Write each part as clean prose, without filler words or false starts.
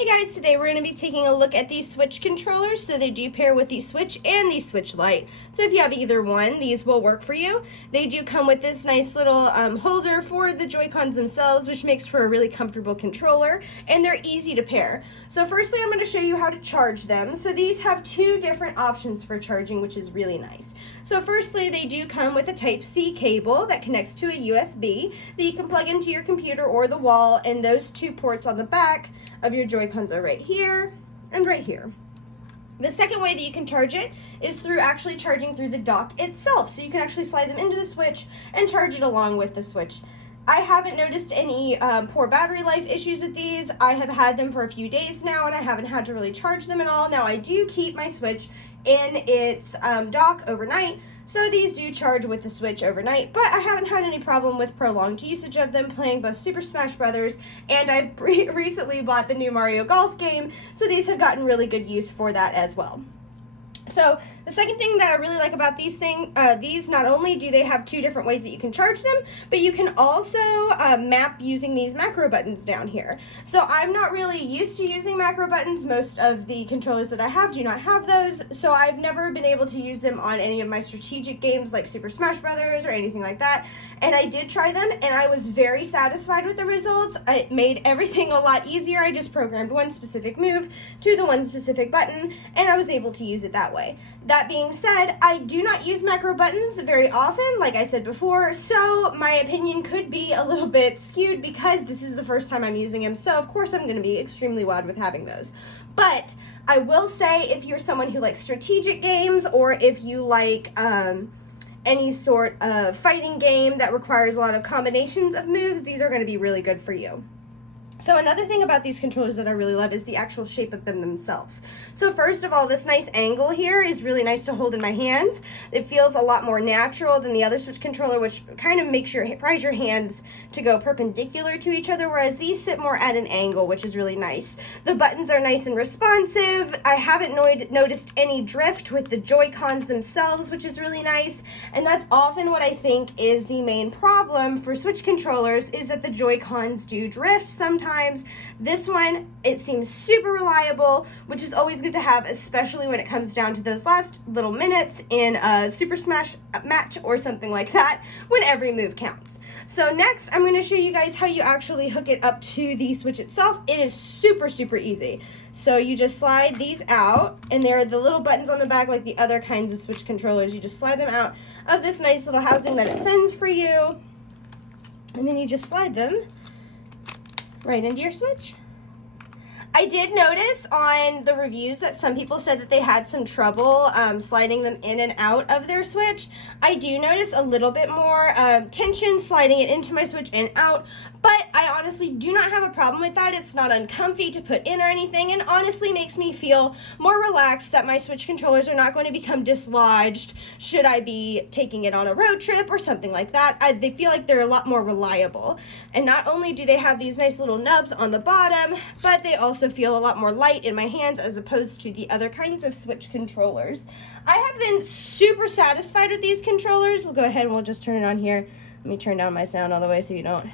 Hey guys, today we're going to be taking a look at these Switch controllers. So they do pair with the Switch and the Switch Lite. So if you have either one, these will work for you. They do come with this nice little holder for the Joy-Cons themselves, which makes for a really comfortable controller, and they're easy to pair. So firstly, I'm going to show you how to charge them. So these have two different options for charging, which is really nice. So firstly, they do come with a Type-C cable that connects to a USB that you can plug into your computer or the wall, and those two ports on the back of your Joy-Cons are right here and right here. The second way that you can charge it is through actually charging through the dock itself. So you can actually slide them into the Switch and charge it along with the Switch. I haven't noticed any poor battery life issues with these. I have had them for a few days now and I haven't had to really charge them at all. Now I do keep my Switch in its dock overnight, so these do charge with the Switch overnight, but I haven't had any problem with prolonged usage of them playing both Super Smash Brothers, and I've recently bought the new Mario Golf game, so these have gotten really good use for that as well. So the second thing that I really like about these not only do they have two different ways that you can charge them, but you can also map using these macro buttons down here. So I'm not really used to using macro buttons. Most of the controllers that I have do not have those, so I've never been able to use them on any of my strategic games like Super Smash Brothers or anything like that. And I did try them and I was very satisfied with the results. It made everything a lot easier. I just programmed one specific move to the one specific button and I was able to use it that way. That being said, I do not use macro buttons very often, like I said before, so my opinion could be a little bit skewed because this is the first time I'm using them, so of course I'm going to be extremely wowed with having those. But I will say, if you're someone who likes strategic games, or if you like any sort of fighting game that requires a lot of combinations of moves, these are going to be really good for you. So another thing about these controllers that I really love is the actual shape of them themselves. So first of all, this nice angle here is really nice to hold in my hands. It feels a lot more natural than the other Switch controller, which kind of makes pries your hands to go perpendicular to each other, whereas these sit more at an angle, which is really nice. The buttons are nice and responsive. I haven't noticed any drift with the Joy-Cons themselves, which is really nice. And that's often what I think is the main problem for Switch controllers, is that the Joy-Cons do drift sometimes. This one, it seems super reliable, which is always good to have, especially when it comes down to those last little minutes in a Super Smash match or something like that, when every move counts. So next, I'm going to show you guys how you actually hook it up to the Switch itself. It is super, super easy. So you just slide these out, and there are the little buttons on the back like the other kinds of Switch controllers. You just slide them out of this nice little housing that it sends for you, and then you just slide them right into your Switch. I did notice on the reviews that some people said that they had some trouble sliding them in and out of their Switch. I do notice a little bit more tension sliding it into my Switch and out, but I honestly do not have a problem with that. It's not uncomfy to put in or anything, and honestly makes me feel more relaxed that my Switch controllers are not going to become dislodged should I be taking it on a road trip or something like that. They feel like they're a lot more reliable. And not only do they have these nice little nubs on the bottom, but they also feel a lot more light in my hands as opposed to the other kinds of Switch controllers. I have been super satisfied with these controllers. We'll go ahead and we'll just turn it on here. Let me turn down my sound all the way so you don't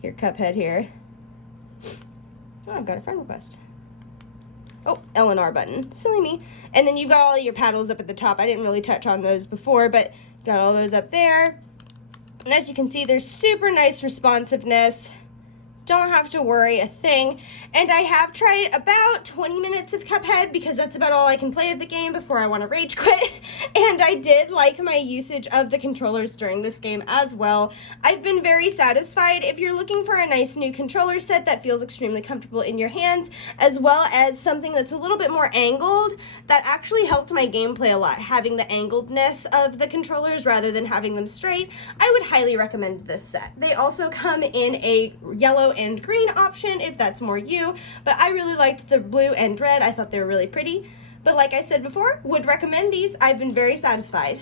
hear Cuphead here. Oh, I've got a friend request. Oh, L and R button. Silly me. And then you've got all your paddles up at the top. I didn't really touch on those before, but got all those up there. And as you can see, there's super nice responsiveness. Don't have to worry a thing. And I have tried about 20 minutes of Cuphead because that's about all I can play of the game before I want to rage quit. And I did like my usage of the controllers during this game as well. I've been very satisfied. If you're looking for a nice new controller set that feels extremely comfortable in your hands, as well as something that's a little bit more angled, that actually helped my gameplay a lot, having the angledness of the controllers rather than having them straight, I would highly recommend this set. They also come in a yellow and green option if that's more you, but I really liked the blue and red. I thought they were really pretty, but like I said before, would recommend these. I've been very satisfied.